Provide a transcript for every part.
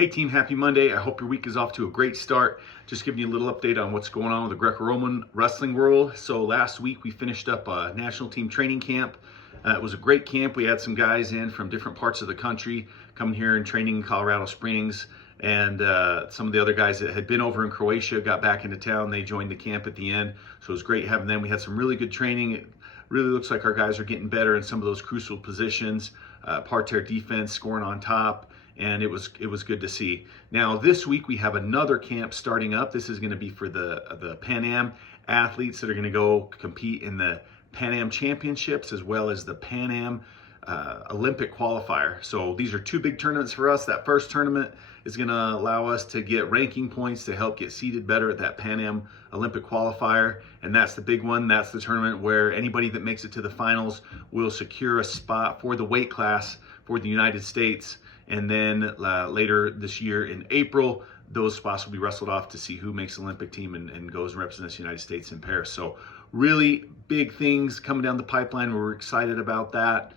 Hey team, happy Monday. I hope your week is off to a great start. Just giving you a little update on what's going on with the Greco-Roman wrestling world. So last week we finished up a national team training camp. It was a great camp. We had some guys in from different parts of the country coming here and training in Colorado Springs. And some of the other guys that had been over in Croatia got back into town. They joined the camp at the end. So it was great having them. We had some really good training. It really looks like our guys are getting better in some of those crucial positions. Parterre defense, scoring on top. And it was good to see. Now this week we have another camp starting up. This is going to be for the Pan Am athletes that are going to go compete in the Pan Am Championships as well as the Pan Am Olympic Qualifier. So these are two big tournaments for us. That first tournament is going to allow us to get ranking points to help get seated better at that Pan Am Olympic Qualifier. And that's the big one. That's the tournament where anybody that makes it to the finals will secure a spot for the weight class for the United States. And then later this year in April, those spots will be wrestled off to see who makes the Olympic team and goes and represents the United States in Paris. So really big things coming down the pipeline. We're excited about that.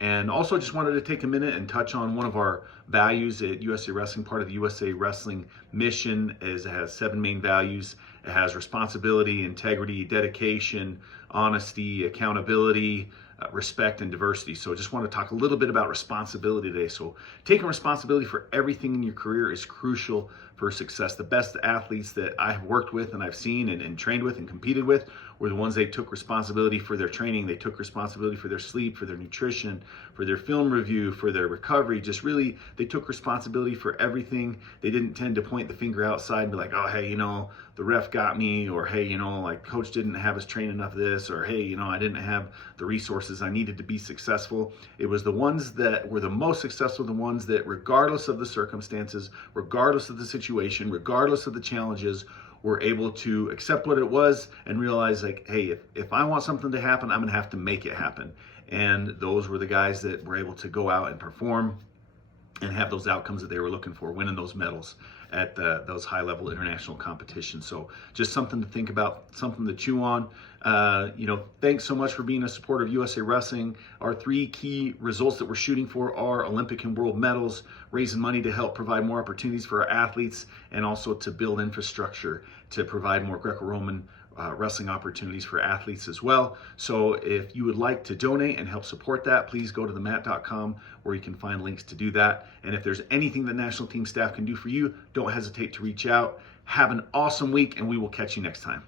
And also just wanted to take a minute and touch on one of our values at USA Wrestling. Part of the USA Wrestling mission is it has 7 main values. It has responsibility, integrity, dedication, honesty, accountability, respect, and diversity. So I just want to talk a little bit about responsibility today. So taking responsibility for everything in your career is crucial for success. The best athletes that I have worked with and I've seen and trained with and competed with were the ones that took responsibility for their training. They took responsibility for their sleep, for their nutrition, for their film review, for their recovery. Just really, they took responsibility for everything. They didn't tend to point the finger outside and be like, oh, hey, the ref got me, or hey, like coach didn't have us train enough of this, or hey, I didn't have the resources I needed to be successful. It was the ones that were the most successful, the ones that regardless of the circumstances, regardless of the situation, regardless of the challenges, were able to accept what it was and realize like, hey, if I want something to happen, I'm gonna have to make it happen. And those were the guys that were able to go out and perform and have those outcomes that they were looking for, winning those medals at those high-level international competitions. So just something to think about, something to chew on. Thanks so much for being a supporter of USA Wrestling. Our 3 key results that we're shooting for are Olympic and world medals, raising money to help provide more opportunities for our athletes, and also to build infrastructure to provide more Greco-Roman wrestling opportunities for athletes as well. So if you would like to donate and help support that, please go to themat.com where you can find links to do that. And if there's anything the national team staff can do for you, don't hesitate to reach out. Have an awesome week, and we will catch you next time.